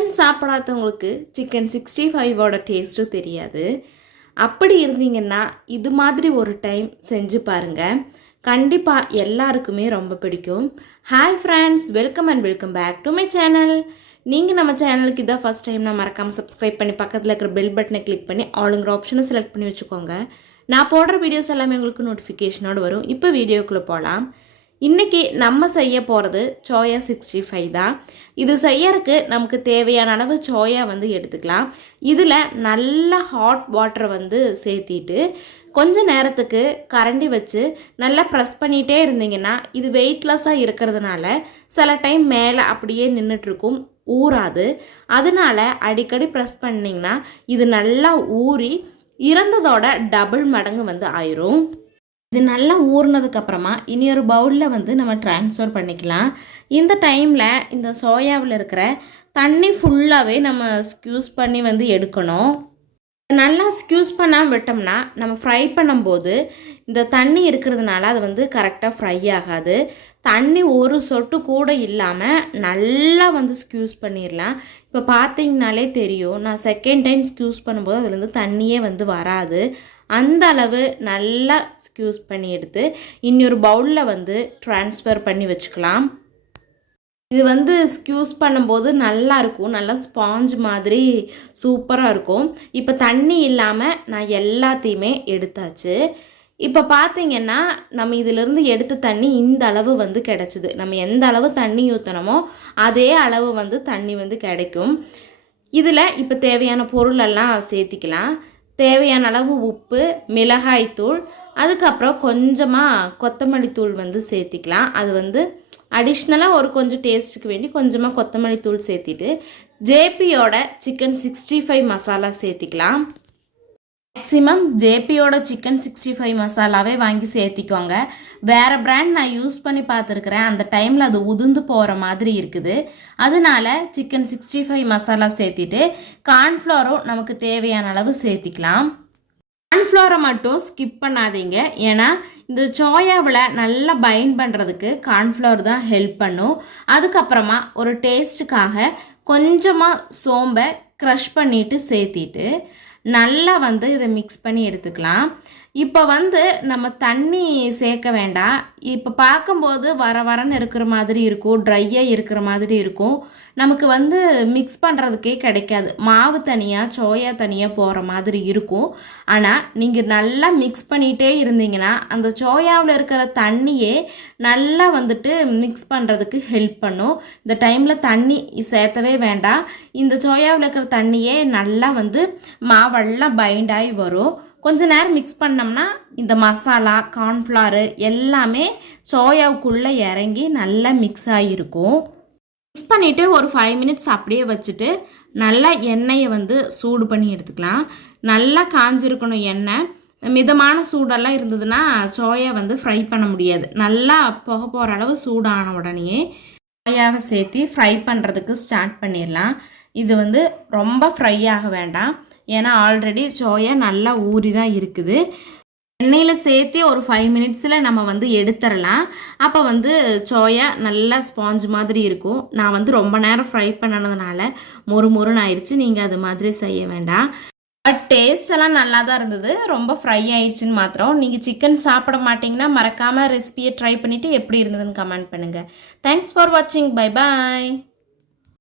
Chicken சாப்பிடாதவங்களுக்கு chicken 65ஓட டேஸ்ட்டும் தெரியாது. அப்படி இருந்தீங்கன்னா இது மாதிரி ஒரு டைம் செஞ்சு பாருங்கள். கண்டிப்பாக எல்லாருக்குமே ரொம்ப பிடிக்கும். Hi friends, welcome and welcome back to my channel. நீங்கள் நம்ம சேனலுக்கு இதான் ஃபஸ்ட் டைம்னா மறக்காமல் சப்ஸ்கிரைப் பண்ணி பக்கத்தில் இருக்கிற பெல் பட்டனை கிளிக் பண்ணி ஆளுங்கிற ஆப்ஷனை செலக்ட் பண்ணி வச்சுக்கோங்க. நான் போடுற வீடியோஸ் எல்லாமே உங்களுக்கு நோட்டிஃபிகேஷனோடு வரும். இப்போ வீடியோக்குள்ளே போகலாம். இன்றைக்கி நம்ம செய்ய போகிறது சோயா 65 தான். இது செய்யறதுக்கு நமக்கு தேவையான அளவு சோயா எடுத்துக்கலாம். இதில் நல்ல ஹாட் வாட்டரை சேர்த்திட்டு கொஞ்ச நேரத்துக்கு கரண்டி வச்சு நல்லா ப்ரெஸ் பண்ணிகிட்டே இருந்தீங்கன்னா இது வெயிட்லெஸ்ஸாக இருக்கிறதுனால சில டைம் மேலே அப்படியே நின்றுட்டுருக்கும், ஊறாது. அதனால அடிக்கடி ப்ரெஸ் பண்ணிங்கன்னா இது நல்லா ஊறி இறந்ததோட டபுள் மடங்கு ஆயிரும். இது நல்லா ஊறினதுக்கப்புறமா இனி ஒரு பவுலில் நம்ம ட்ரான்ஸ்ஃபர் பண்ணிக்கலாம். இந்த டைமில் இந்த சோயாவில் இருக்கிற தண்ணி ஃபுல்லாகவே நம்ம ஸ்க்யூஸ் பண்ணி எடுக்கணும். நல்லா ஸ்க்யூஸ் பண்ணாமல் விட்டோம்னா நம்ம ஃப்ரை பண்ணும்போது இந்த தண்ணி இருக்கிறதுனால அது கரெக்டாக ஃப்ரை ஆகாது. தண்ணி ஒரு சொட்டு கூட இல்லாமல் நல்லா ஸ்க்யூஸ் பண்ணிடலாம். இப்போ பார்த்தீங்கனாலே தெரியும், நான் செகண்ட் டைம் ஸ்க்யூஸ் பண்ணும்போது அதுலேருந்து தண்ணியே வராது. அந்த அளவு நல்லா ஸ்க்யூஸ் பண்ணி எடுத்து இன்னொரு பவுலில் ட்ரான்ஸ்ஃபர் பண்ணி வச்சுக்கலாம். இது ஸ்க்யூஸ் பண்ணும்போது நல்லா இருக்கும், நல்லா ஸ்பாஞ்ச் மாதிரி சூப்பராக இருக்கும். இப்போ தண்ணி இல்லாமல் நான் எல்லாத்தையுமே எடுத்தாச்சு. இப்போ பார்த்தீங்கன்னா நம்ம இதிலிருந்து எடுத்த தண்ணி இந்த அளவு கிடச்சிது. நம்ம எந்த அளவு தண்ணி ஊற்றணுமோ அதே அளவு தண்ணி கிடைக்கும். இதில் இப்போ தேவையான பொருளெல்லாம் சேர்த்திக்கலாம். தேவையான அளவு உப்பு, மிளகாய்த்தூள், அதுக்கப்புறம் கொஞ்சமாக கொத்தமல்லி தூள் சேர்த்திக்கலாம். அது அடிஷ்னலாக ஒரு கொஞ்சம் டேஸ்ட்டுக்கு வேண்டி கொஞ்சமாக கொத்தமல்லி தூள் சேர்த்திட்டு ஜேபியோட சிக்கன் 65 மசாலா சேர்த்திக்கலாம். மேக்ஸிமம் ஜேபியோட சிக்கன் 65 மசாலாவே வாங்கி சேர்த்திக்கோங்க. வேறு பிராண்ட் நான் யூஸ் பண்ணி பார்த்துருக்குறேன், அந்த டைமில் அது உதிர்ந்து போகிற மாதிரி இருக்குது. அதனால சிக்கன் 65 மசாலா சேர்த்திட்டு கார்ன்ஃப்ளவரும் நமக்கு தேவையான அளவு சேர்த்திக்கலாம். கார்ன்ஃப்ளவரை மட்டும் ஸ்கிப் பண்ணாதீங்க, ஏன்னா இந்த சோயாவில் நல்லா பைண்ட் பண்ணுறதுக்கு கார்ன்ஃப்ளவர் தான் ஹெல்ப் பண்ணும். அதுக்கப்புறமா ஒரு டேஸ்ட்டுக்காக கொஞ்சமாக சோம்பை க்ரஷ் பண்ணிவிட்டு சேர்த்திட்டு நல்லா இதை மிக்ஸ் பண்ணி எடுத்துக்கலாம். இப்போ நம்ம தண்ணி சேர்க்க வேண்டாம். இப்போ பார்க்கும்போது வரன்னு இருக்கிற மாதிரி இருக்கும், ட்ரையாக இருக்கிற மாதிரி இருக்கும். நமக்கு மிக்ஸ் பண்ணுறதுக்கே கிடைக்காது. மாவு தனியாக சோயா தனியாக போகிற மாதிரி இருக்கும். ஆனால் நீங்கள் நல்லா மிக்ஸ் பண்ணிகிட்டே இருந்தீங்கன்னா அந்த சோயாவில் இருக்கிற தண்ணியே நல்லா மிக்ஸ் பண்ணுறதுக்கு ஹெல்ப் பண்ணும். இந்த டைமில் தண்ணி சேர்த்தவே வேண்டாம். இந்த சோயாவில் இருக்கிற தண்ணியே நல்லா மாவெல்லாம் பைண்ட் ஆகி வரும். கொஞ்ச நேரம் மிக்ஸ் பண்ணோம்னா இந்த மசாலா, கார்ன்ஃப்ளவர் எல்லாமே சோயாவுக்குள்ளே இறங்கி நல்லா மிக்ஸ் ஆகிருக்கும். மிக்ஸ் பண்ணிவிட்டு ஒரு 5 மினிட்ஸ் அப்படியே வச்சுட்டு நல்லா எண்ணெயை சூடு பண்ணி எடுத்துக்கலாம். நல்லா காஞ்சிருக்கணும் எண்ணெய். மிதமான சூடெல்லாம் இருந்ததுன்னா சோயா ஃப்ரை பண்ண முடியாது. நல்லா புகை போகிற அளவு சூடான உடனே சோயாவை சேர்த்து ஃப்ரை பண்ணுறதுக்கு ஸ்டார்ட் பண்ணிடலாம். இது ரொம்ப ஃப்ரை ஆக வேண்டாம், ஏன்னா ஆல்ரெடி சோயா நல்லா ஊறி தான் இருக்குது. எண்ணெயில் சேர்த்து ஒரு 5 மினிட்ஸில் நம்ம எடுத்துடலாம். அப்போ சோயா நல்லா ஸ்பாஞ்ச் மாதிரி இருக்கும். நான் ரொம்ப நேரம் ஃப்ரை பண்ணனதுனால மொறுன்னு ஆயிடுச்சு. நீங்கள் அது மாதிரி செய்ய வேண்டாம். பட் டேஸ்ட் எல்லாம் நல்லா தான் இருந்தது. ரொம்ப ஃப்ரை ஆயிடுச்சுன்னு மாத்திரம். நீங்கள் சிக்கன் சாப்பிட மாட்டிங்கன்னா மறக்காமல் ரெசிபியை ட்ரை பண்ணிவிட்டு எப்படி இருந்ததுன்னு கமெண்ட் பண்ணுங்கள். தேங்க்ஸ் ஃபார் வாட்சிங். Bye bye.